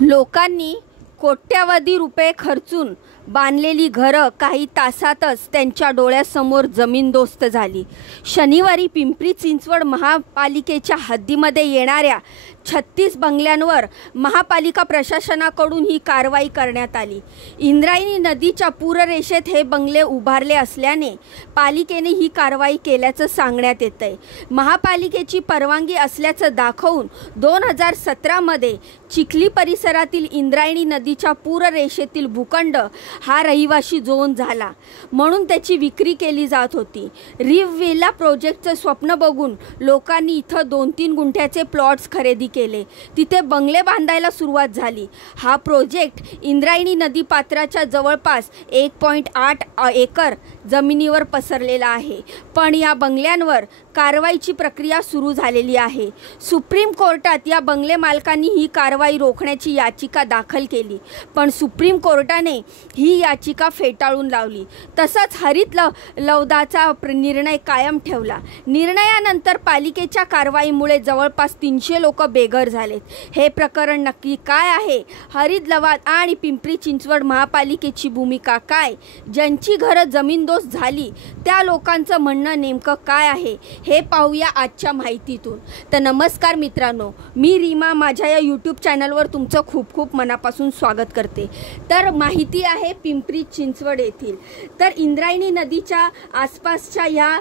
लोकांनी कोट्यावधी रुपये खर्चून बांधलेली घरं काही तासातच त्यांच्या डोळ्यासमोर जमीनदोस्त झाली। शनिवारी पिंपरी चिंचवड महापालिकेच्या हद्दीमध्ये येणाऱ्या 36 बंगल्यांवर महापालिका प्रशासनाकडून ही कारवाई करण्यात आली। इंद्रायणी नदीच्या पूररेषेत हे बंगले उभारले असल्याने पालिकेने ही कारवाई केल्याचं सांगण्यात येतंय। महापालिकेची परवानगी असल्याचं दाखवून 2017 मध्ये चिखली परिसरातील इंद्रायणी नदीच्या पूररेषेतील भूखंड हा रहिवासी झोन झाला म्हणून त्याची विक्री केली जात होती। रिव्ह विला प्रोजेक्टचं स्वप्न बघून लोकांनी इथं 2-3 गुंठ्याचे प्लॉट्स खरेदी केले, तिथे बंगले बांधायला सुरुवात झाली। हा प्रोजेक्ट इंद्रायणी नदी पात्राच्या जवळपास 1.8 एकर जमिनीवर पसरलेला आहे, पण या बंगल्यांवर कारवाईची प्रक्रिया सुरू झालेली आहे। सुप्रीम कोर्टात या बंगले मालकांनी ही कारवाई रोखण्याची याचिका दाखल केली, पण सुप्रीम कोर्टाने ही याचिका फेटाळून लावली। तसंच हरित लौदाचा निर्णय कायम ठेवला। निर्णयानंतर पालिकेच्या कारवाईमुळे जवळपास 300 लोक बेघर झालेत। हे प्रकरण नक्की काय आहे, हरित लवाद आणि पिंपरी चिंचवड महापालिकेची भूमिका काय, ज्यांची घरं जमीनदोस्त झाली त्या लोकांचं म्हणणं नेमकं काय आहे हे पाहूया आजच्या माहितीतून। तर नमस्कार मित्रांनो, मी रीमा माझ्या या यूट्यूब चॅनलवर तुमचं खूप खूप मनापासून स्वागत करते। तर माहिती आहे पिंपरी चिंचवड येथील, तर इंद्रायणी नदीच्या आसपासच्या या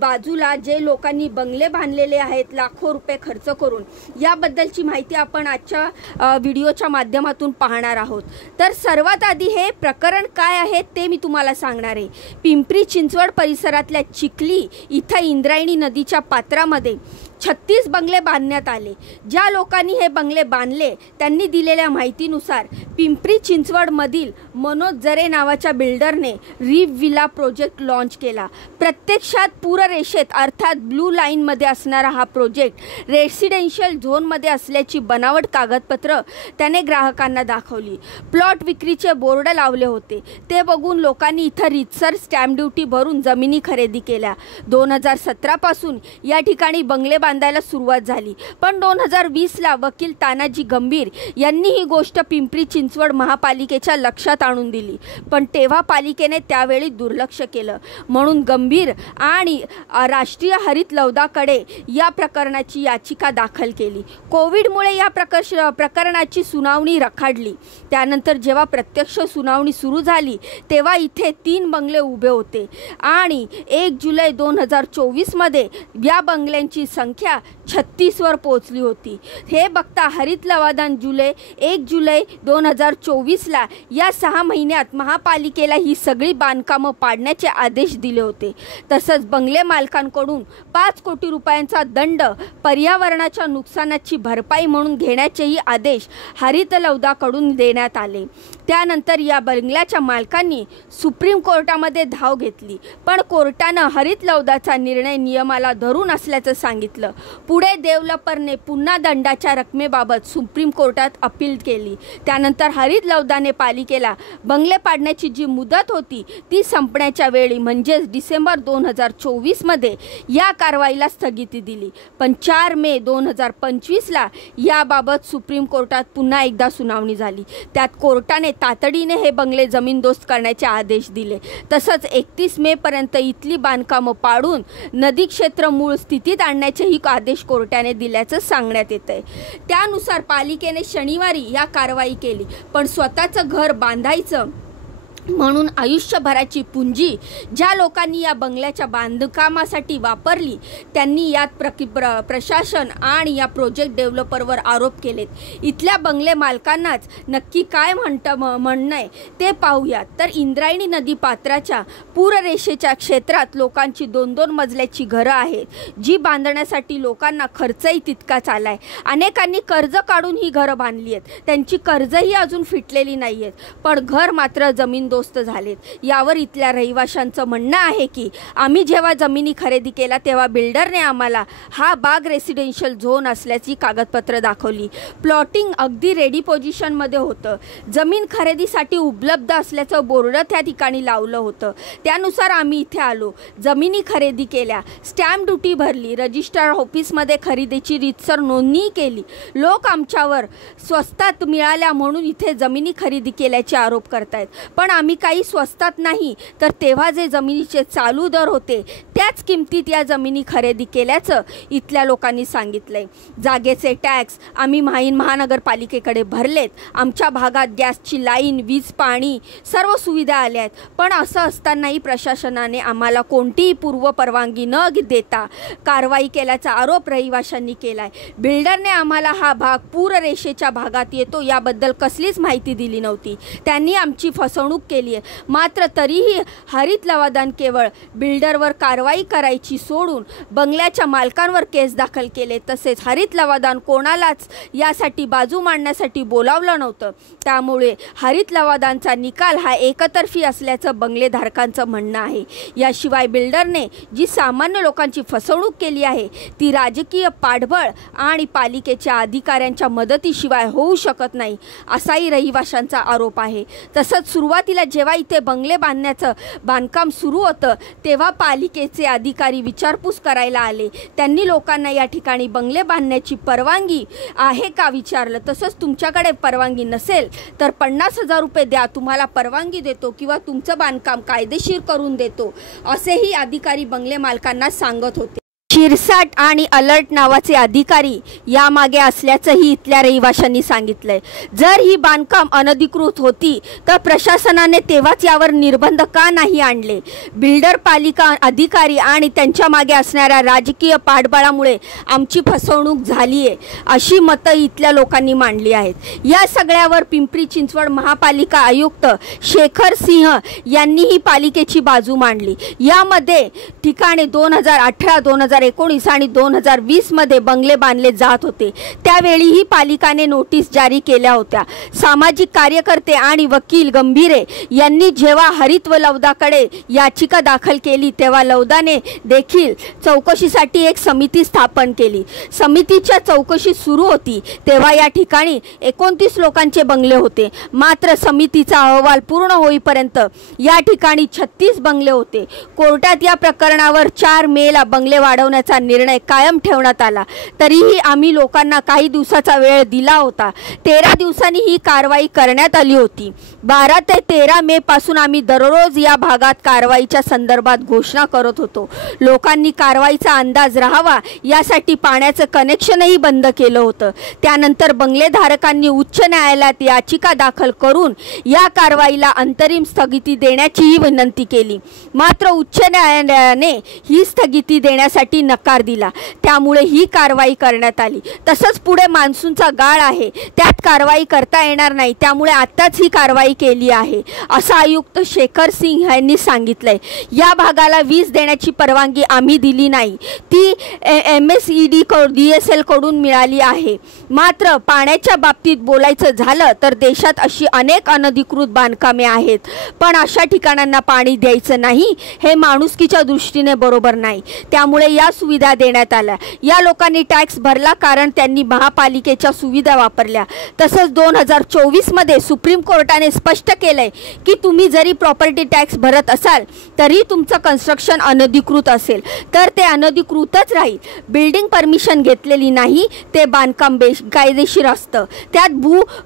बाजूला जे लोकांनी बंगले बांधलेले आहेत लाखो रुपये खर्च करून, याबद्दलची माहिती आपण आजच्या व्हिडिओच्या माध्यमातून पाहणार आहोत। तर सर्वात आधी हे प्रकरण काय आहे ते मी तुम्हाला सांगणार आहे। पिंपरी चिंचवड परिसरातल्या चिखली इथं इंद्रायणी नदीच्या पात्रामध्ये 36 बंगले बांधण्यात आले। ज्या लोकांनी हे बंगले बांधले त्यांनी दिलेल्या माहितीनुसार पिंपरी चिंचवडमधील मनोज जरे नावाच्या बिल्डरने रिव्ह विला प्रोजेक्ट लॉन्च केला। प्रत्यक्षात पूररेषेत अर्थात ब्लू लाईनमध्ये असणारा हा प्रोजेक्ट रेसिडेन्शियल झोनमध्ये असल्याची बनावट कागदपत्र त्याने ग्राहकांना दाखवली। प्लॉट विक्रीचे बोर्ड लावले होते, ते बघून लोकांनी इथं रीतसर स्टॅम्प ड्युटी भरून जमिनी खरेदी केल्या। 2017 पासून या ठिकाणी बंगले बांधायला सुरुवात झाली, पण 2020ला वकील तानाजी गंभीर यांनी ही गोष्ट पिंपरी चिंचवड महापालिकेच्या लक्षात आणून दिली, पण तेव्हा पालिकेने त्यावेळी दुर्लक्ष केलं, म्हणून गंभीर आणि राष्ट्रीय हरित लौदाकडे या प्रकरणाची याचिका दाखल केली। कोविडमुळे या प्रकरणाची सुनावणी रखडली। त्यानंतर जेव्हा प्रत्यक्ष सुनावणी सुरू झाली तेव्हा इथे 3 बंगले उभे होते आणि 1 जुलै 2024 मध्ये या बंगल्यांची संख्या 36 वर पोहोचली होती। हे बघता हरित लवादान 1 जुलै 2024ला या 6 महिन्यात महापालिकेला ही सगळी बांधकामं पाडण्याचे आदेश दिले होते। तसंच बंगले मालकांकडून 5 कोटी रुपयांचा दंड, पर्यावरणाच्या नुकसानाची भरपाई म्हणून घेण्याचेही आदेश हरित लौदाकडून देण्यात आले। त्यानंतर या बंगल्याच्या मालकांनी सुप्रीम कोर्टामध्ये धाव घेतली, पण कोर्टानं हरित लौदाचा निर्णय नियमाला धरून असल्याचं सांगितलं। पुढे डेव्हलपरने पुन्हा दंडाच्या रकमेबाबत सुप्रीम कोर्टात अपील केली। त्यानंतर हरित लौदाने पालिकेला बंगले पाडण्याची जी मुदत होती ती संपण्याच्या वेळी म्हणजेच डिसेंबर 2024 मध्ये या कारवाईला स्थगिती दिली, पण 4 मे 2025ला याबाबत सुप्रीम कोर्टात पुन्हा एकदा सुनावणी झाली। त्यात कोर्टाने तातडीने हे बंगले जमीनदोस्त करण्याचे आदेश दिले। तसंच 31 मे पर्यंत इथली बांधकामं पाडून नदी क्षेत्र मूळ स्थितीत आणण्याचेही आदेश कोर्टाने दिल्याचं सांगण्यात येतंय। त्यानुसार पालिकेने शनिवारी या कारवाई केली, पण स्वतःचं घर बांधायचं म्हणून आयुष्यभराची पुंजी ज्या लोकांनी या बंगल्याच्या बांधकामासाठी वापरली त्यांनी यात प्रशासन आणि या प्रोजेक्ट डेव्हलपरवर आरोप केलेत। इथल्या बंगले मालकांनाच नक्की काय म्हणणं आहे ते पाहूयात। तर इंद्रायणी नदी पात्राच्या पूररेषेच्या क्षेत्रात लोकांची 2-2 मजल्याची घरं आहेत, जी बांधण्यासाठी लोकांना खर्चही तितकाच आलाय। अनेकांनी कर्ज काढून ही घरं बांधली आहेत, त्यांची कर्जही अजून फिटलेली नाही आहेत, पण घर मात्र जमीन जमीनदोस्त झालेत. यावर इथल्या रहिवाशांचं म्हणणं आहे की आम्ही जेव्हा जमिनी खरेदी केला तेव्हा बिल्डरने आम्हाला हा बाग रेसिडेन्शियल झोन असल्याची कागदपत्र दाखवली. प्लॉटिंग अगदी रेडी पोझिशनमध्ये होतं. जमीन खरेदीसाठी उपलब्ध असल्याचं बोर्ड त्या ठिकाणी लावलं होतं. त्यानुसार आम्ही इथे आलो, जमिनी खरेदी केल्या, स्टॅम्प ड्युटी भरली, रजिस्टर ऑफिसमध्ये खरेदीची रीतसर नोंदणी केली. लोक आमच्यावर स्वस्तात मिळाल्या म्हणून इथे जमिनी खरेदी केल्याचे आरोप करतायत. पण आम्ही काही स्वस्तात नाही, तर तेव्हा जे जमिनीचे चालू दर होते त्याच किमतीत या जमिनी खरेदी केल्याचं इथल्या लोकांनी सांगितलंय. जागेचे टॅक्स आम्ही महानगरपालिकेकडे भरलेत. आमच्या भागात गॅसची लाईन, वीज, पाणी सर्व सुविधा आल्या आहेत. पण असं असतानाही प्रशासनाने आम्हाला कोणतीही पूर्व परवानगी न देता कारवाई केल्याचा आरोप रहिवाशांनी केलाय. बिल्डरने आम्हाला हा भाग पूररेषेच्या भागात येतो याबद्दल कसलीच माहिती दिली नव्हती. त्यांनी आमची फसवणूक केली आहे. मात्र तरीही हरित लवादान केवळ बिल्डरवर कारवाई करायची सोडून बंगल्याच्या मालकांवर केस दाखल केले. तसेच हरित लवादान कोणालाच यासाठी बाजू मांडण्यासाठी बोलावलं नव्हतं. त्यामुळे हरित लवादानचा निकाल हा एकतर्फी असल्याचं बंगलेधारकांचं म्हणणं आहे. याशिवाय बिल्डरने जी सामान्य लोकांची फसवणूक केली आहे ती राजकीय पाठबळ आणि पालिकेच्या अधिकाऱ्यांच्या मदतीशिवाय होऊ शकत नाही असाही रहिवाशांचा आरोप आहे. तसंच सुरुवातीला जेव्हा इथे बंगले बांधण्याचं बांधकाम सुरू होतं तेव्हा पालिकेचे अधिकारी विचारपूस करायला आले. त्यांनी लोकांना या ठिकाणी बंगले बांधण्याची परवानगी आहे का विचारलं. तसंच तुमच्याकडे परवानगी नसेल तर 50,000 रुपये द्या, तुम्हाला परवानगी देतो किंवा तुमचं बांधकाम कायदेशीर करून देतो असेही अधिकारी बंगले मालकांना सांगत होते. शिरसाट आणि अलर्ट नावाचे अधिकारी यामागे असल्याचंही इथल्या रहिवाशांनी सांगितलंय. जर ही बांधकाम अनधिकृत होती तर प्रशासनाने तेव्हाच यावर निर्बंध का नाही आणले. बिल्डर, पालिका अधिकारी आणि त्यांच्या मागे असणाऱ्या राजकीय पाठबळामुळे आमची फसवणूक झाली आहे अशी मतं इथल्या लोकांनी मांडली आहेत. या सगळ्यावर पिंपरी चिंचवड महापालिका आयुक्त शेखर सिंह यांनीही पालिकेची बाजू मांडली. यामध्ये ठिकाणी 2018, 2019 आणि 2020 मध्ये बंगले बांधले जात होते. त्यावेळीही पालिकाने नोटीस जारी केल्या होत्या. सामाजिक कार्यकर्ते आणि वकील गंभीरे यांनी जेव्हा हरित लवादाकडे याचिका दाखल केली तेव्हा लवादाने देखील चौकशीसाठी एक समिती स्थापन केली. समितीच्या चौकशी सुरू होती तेव्हा या ठिकाणी 29 लोकांचे बंगले होते. मात्र समितीचा अहवाल पूर्ण होईपर्यंत या ठिकाणी 36 बंगले होते. कोर्टात या प्रकरणावर 4 मेला बंगले वाढवण्याचा निर्णय कायम ठेवण्यात आला. तरीही आम्ही लोकांना काही दिवसाचा वेळ दिला होता. 13 दिवसांनी ही कारवाई करण्यात आली होती. 12 ते 13 मे पासून आम्ही दररोज या भागात कारवाईच्या संदर्भात घोषणा करत होतो. लोकांनी कारवाईचा अंदाज राहावा यासाठी पाण्याचं कनेक्शनही बंद केलं होतं. त्यानंतर बंगलेधारकांनी उच्च न्यायालयात याचिका दाखल करून या कारवाईला अंतरिम स्थगिती देण्याचीही विनंती केली. मात्र उच्च न्यायालयाने ही स्थगिती देण्यासाठी नकार दिला. त्यामुळे ही कारवाई करण्यात आली. तसंच पुढे मान्सूनचा काळ आहे, त्यात कारवाई करता येणार नाही. त्यामुळे आत्ताच ही कारवाई केली आहे असं आयुक्त शेखर सिंह यांनी सांगितलंय. या भागाला वीज देण्याची परवानगी आम्ही दिली नाही, ती MSED DSL कडून मिळाली आहे. मात्र पाण्याच्या बाबतीत बोलायचं झालं तर देशात अशी अनेक अनधिकृत बांधकामे आहेत. पण अशा ठिकाणांना पाणी द्यायचं नाही हे माणुसकीच्या दृष्टीने बरोबर नाही. त्यामुळे या सुविधा देण्यात आल्या. या लोकांनी टॅक्स भरला कारण त्यांनी महापालिकेच्या सुविधा वापरल्या. तसंच 2024 मध्ये सुप्रीम कोर्टाने स्पष्ट केलंय की तुम्ही जरी प्रॉपर्टी टॅक्स भरत असाल तरी तुमचं कन्स्ट्रक्शन अनधिकृत असेल तर ते अनधिकृतच राहील. बिल्डिंग परमिशन घेतलेली नाही ते बांधकाम कायदेशीर असतं. त्यात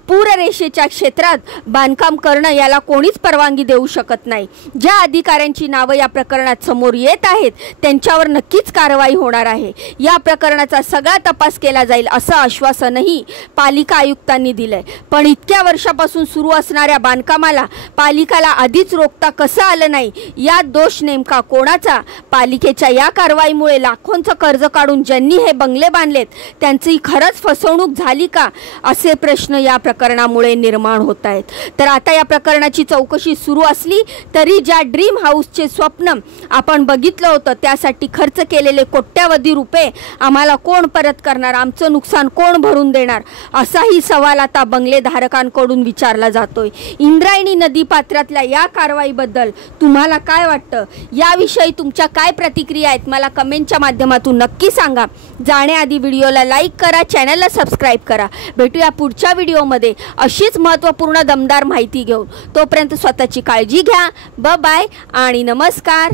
पूररेषेच्या क्षेत्रात बांधकाम करणं याला कोणीच परवानगी देऊ शकत नाही. ज्या अधिकाऱ्यांची नावं या प्रकरणात समोर येत आहेत त्यांच्यावर नक्कीच कारवाई होणार आहे. या प्रकरणाचा सगळा तपास केला जाईल असं आश्वासनही पालिका आयुक्तांनी दिलंय. पण इतक्या वर्षापासून सुरू असणाऱ्या बांधकामाला पालिकाला आधीच रोखता कसं आलं नाही, यात दोष नेमका कोणाचा? पालिकेच्या या कारवाईमुळे लाखोंचं कर्ज काढून ज्यांनी हे बंगले बांधलेत त्यांची खरंच फसवणूक झाली का असे प्रश्न या प्रकरणामुळे निर्माण होत आहेत. तर आता या प्रकरणाची चौकशी सुरू असली तरी ज्या ड्रीम हाऊसचे स्वप्न आपण बघितलं होतं त्यासाठी खर्च केलेले कोट्यावधी रुपये आम्हाला कोण परत करणार, आमचं नुकसान कोण भरून देणार, असाही सवाल आता बंगलेधारकांकडून विचारला जातोय। इंद्रायणी नदीपात्रातल्या या कारवाईबद्दल तुम्हाला काय वाटतं, याविषयी तुमच्या काय प्रतिक्रिया आहेत मला कमेंटच्या माध्यमातून नक्की सांगा। जाण्याआधी व्हिडिओला लाईक करा, चॅनलला सबस्क्राईब करा। भेटूया पुढच्या व्हिडिओमध्ये अशीच महत्त्वपूर्ण दमदार माहिती घेऊन। तोपर्यंत स्वतःची काळजी घ्या। बाय आणि नमस्कार।